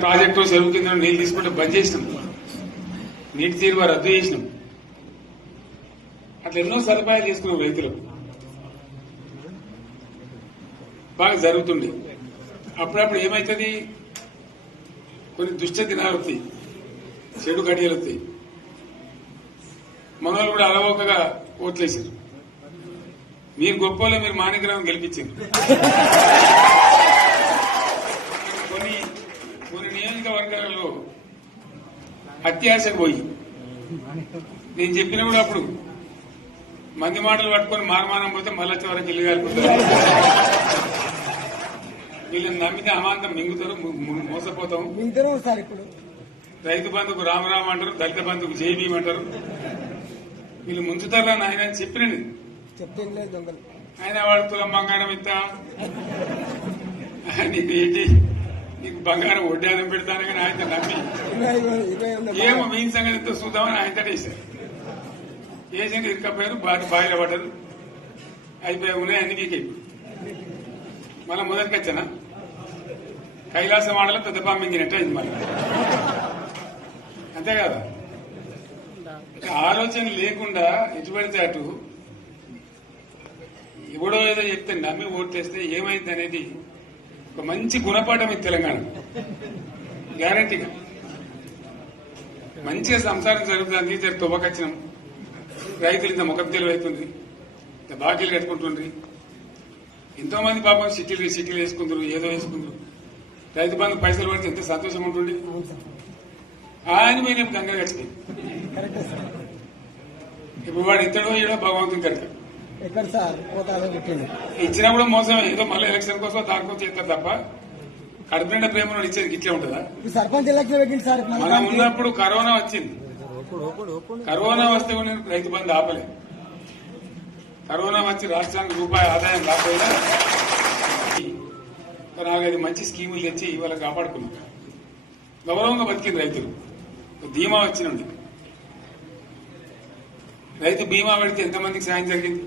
Project చెరువు కింద నీళ్లు తీసుకుంటే బంద్ చేసినాం, నీటి తీరువ రద్దు చేసినాం. అట్లా ఎన్నో సదుపాయాలు చేసుకున్నాం. రైతులు బాగా జరుగుతుంది. అప్పుడప్పుడు ఏమవుతుంది, కొన్ని దుష్ట దినాలు వస్తాయి, చెడు గడియలు వస్తాయి. మనోళ్ళు కూడా అలవోకగా ఓట్లేసారు. మీరు గొప్పలో మీరు మాణిగ్రహం గెలిపించారు. కొన్ని నియోజకవర్గాలలో అత్యాశకు పోయి నేను చెప్పిన కూడా అప్పుడు మంది మాటలు పట్టుకొని మారమానం పోతే మళ్ళీ చివరికి ఇల్లు కాలిపోతారు. వీళ్ళని నమ్మితే అమాంతం మింగుతారు, మోసపోతాం. రైతు బంధుకు రామరామ అంటారు, దళిత బంధుకు జైబీం అంటారు. వీళ్ళు ముంచుతారా ఆయన చెప్పినండి. ఆయన వాడు తులం బంగారం ఇస్తా, నీకు బంగారం వడ్డానం పెడతాను కానీ ఆయన నమ్మి ఏమో మీ సంగతితో చూద్దామని ఆయన వేశారు. వేసింది ఇరుకపోయారు, బాయిలో పడ్డారు, అయిపోయి ఉన్నాయి అన్ని వీకైపోయి. మళ్ళీ మొదటికి వచ్చానా కైలాసం ఆడలో పెద్ద పామింగినట్టు అయింది. మళ్ళీ అంతే కదా, ఆలోచన లేకుండా ఎటు పడితే అటు ఎవడో ఏదో చెప్తే నమ్మి ఓట్లేస్తే ఏమైంది అనేది ఒక మంచి గుణపాఠం ఇది తెలంగాణ. గ్యారంటీగా మంచిగా సంసారం జరుగుతుంది. జర తువ్వకొచ్చినాం, రైతులు ఇంత ముఖం తెలివైతుంది, ఇంత బాకీలు కట్టుకుంటుండ్రి. ఎంతో మంది పాపం సిటీలు వేసుకుంటారు, ఏదో వేసుకుంటారు. రైతు బంధు పైసలు పడితే ఎంత సంతోషం ఉంటుంది. ఆయన మీద గంగ గడిచిపోయింది. ఇప్పుడు వాడు ఇతడో ఏడో భగవంతుని కనుక ఇచ్చినప్పుడు మోసం. ఏదో మళ్ళీ ఎలక్షన్ కోసం దానికోసం చేస్తారు తప్ప కడుపు నిండా ప్రేమ ఇచ్చేది ఇట్లే ఉంటుందా? సర్పంచ్ ఎలక్షన్ సార్ మనం ఉన్నప్పుడు కరోనా వచ్చింది. కరోనా వస్తే రైతు బంధు ఆపలేదు. కరోనా వచ్చి రాష్ట్రానికి రూపాయి ఆదాయం రాకపోయినా 4-5 మంచి స్కీములు తెచ్చి ఇవాళ కాపాడుకున్నాం. గౌరవంగా బతికింది రైతులు. బీమా వచ్చినండి. రైతు బీమా పెడితే ఎంతమందికి సాయం జరిగింది.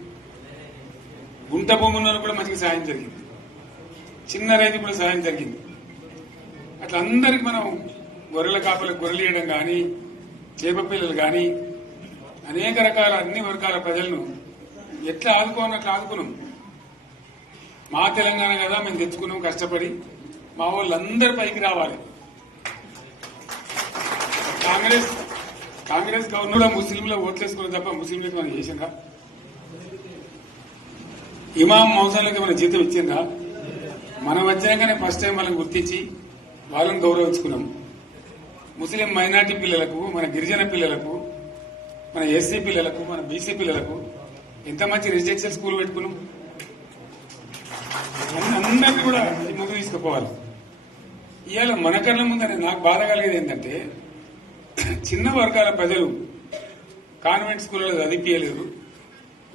గుంట భూమి ఉన్న కూడా మంచిగా సాయం జరిగింది. చిన్న రైతు కూడా సాయం జరిగింది. అట్లా అందరికి మనం గొర్రెల కాపలకు గొర్రెలు ఇవ్వడం కానీ, చేప పిల్లలు కానీ, అనేక రకాల అన్ని వర్గాల ప్రజలను ఎట్లా ఆదుకోవాలని అట్లా ఆదుకున్నాం. మా తెలంగాణ కదా మేము తెచ్చుకున్నాం కష్టపడి. మా వాళ్ళందరి పైకి రావాలి. కాంగ్రెస్ గవర్నర్ ముస్లింలో ఓట్లేసుకున్న తప్ప ముస్లింలకు మనం చేసిందా? ఇమాం మౌసాలకి మన జీతం ఇచ్చిందా? మనం వచ్చినాకనే ఫస్ట్ టైం వాళ్ళని గుర్తించి వాళ్ళని గౌరవించుకున్నాం. ముస్లిం మైనార్టీ పిల్లలకు, మన గిరిజన పిల్లలకు, మన ఎస్సీ పిల్లలకు, మన బీసీ పిల్లలకు ఎంత మంచి రెసిడెన్షియల్ స్కూల్ పెట్టుకున్నాం. అందరినీ కూడా ముందు తీసుకుపోవాలి. ఇవాళ మన కళ్ళ ముందని నాకు బాధ కలిగేది ఏంటంటే, చిన్న వర్గాల ప్రజలు కాన్వెంట్ స్కూళ్ళలో చదివించలేరు.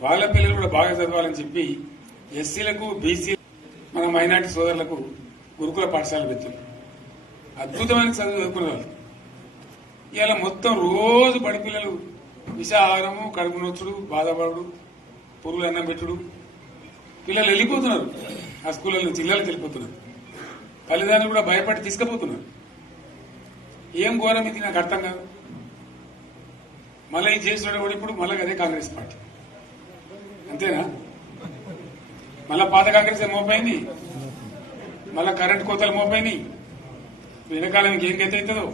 వాళ్ళ పిల్లలు కూడా బాగా చదవాలని చెప్పి ఎస్సీలకు, బీసీ, మన మైనార్టీ సోదరులకు గురుకుల పాఠశాలలు పెట్టారు. అద్భుతమైన చదువుకునే వాళ్ళు. ఇవాళ మొత్తం రోజు బడి పిల్లలు విషాహారము, కడుపు నొచ్చుడు, బాధపడు, పురుగులు అన్నం పెట్టుడు. పిల్లలు వెళ్ళిపోతున్నారు ఆ స్కూళ్ళ నుంచి, ఇళ్ళకి వెళ్ళిపోతున్నారు. తల్లిదండ్రులు కూడా భయపడి తీసుకుపోతున్నారు. ఏం ఘోరం ఇది నాకు అర్థం కాదు. మళ్ళీ ఇది చేసిన కూడా ఇప్పుడు మళ్ళీ అదే కాంగ్రెస్ పార్టీ. అంతేనా? మళ్ళా పాత కాంగ్రెస్ మోపోయింది, మళ్ళా కరెంట్ కోతలు మోపోయినాయి. వెనకాలం ఇంకేం గతి అవుతుందో,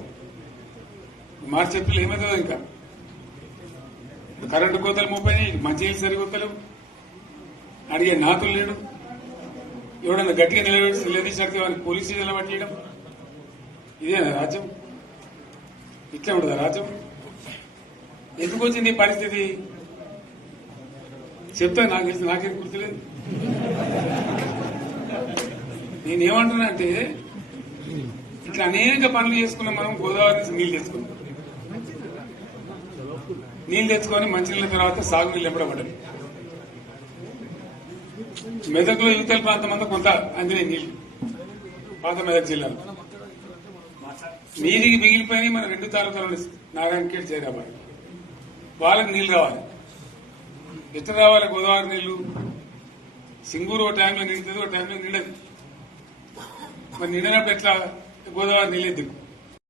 మార్చి ఏప్రిల్ ఏమవుతుందో. ఇంకా కరెంటు కోతలు మోపోయినాయి, మంచినీళ్ళు సరికొత్తలు, అడిగే నాతులు లేడు. ఎవడన్నా గట్టిగా నిలదీసినట్టు వాడిని పోలీసు నిలబట్టేయడం. ఇదేనా రాజ్యం? ఇట్లా ఉండదా రాజ్యం? ఎందుకు వచ్చింది ఈ పరిస్థితి చెప్తా. నాకు తెలిసి నాకేం గుర్తులేదు. నేనేమంటున్నా అంటే, ఇట్లా అనేక పనులు చేసుకున్నాం మనం. గోదావరి నుంచి నీళ్లు తెచ్చుకున్నాం. నీళ్లు తెచ్చుకొని మంచినీళ్ళ తర్వాత సాగునీళ్ళు ఎప్పుడబడ్డాయి. మెదక్లో యువతల ప్రాంతం అంతా కొంత అందినే నీళ్లు, పాత మెదక్ జిల్లాలో. నీటికి మిగిలిపోయినాయి మన 2 తాలూకాలు, నారాయణఖేడ్, జైరాబాద్. వాళ్ళకి నీళ్లు కావాలి. ఎట్లా రావాలి గోదావరి నీళ్లు? సింగూరు ఒక టైంలో నిండుతుంది, ఒక టైంలో నిండదు. మరి నిండినప్పుడు ఎట్లా? గోదావరి నీళ్ళే దిక్కు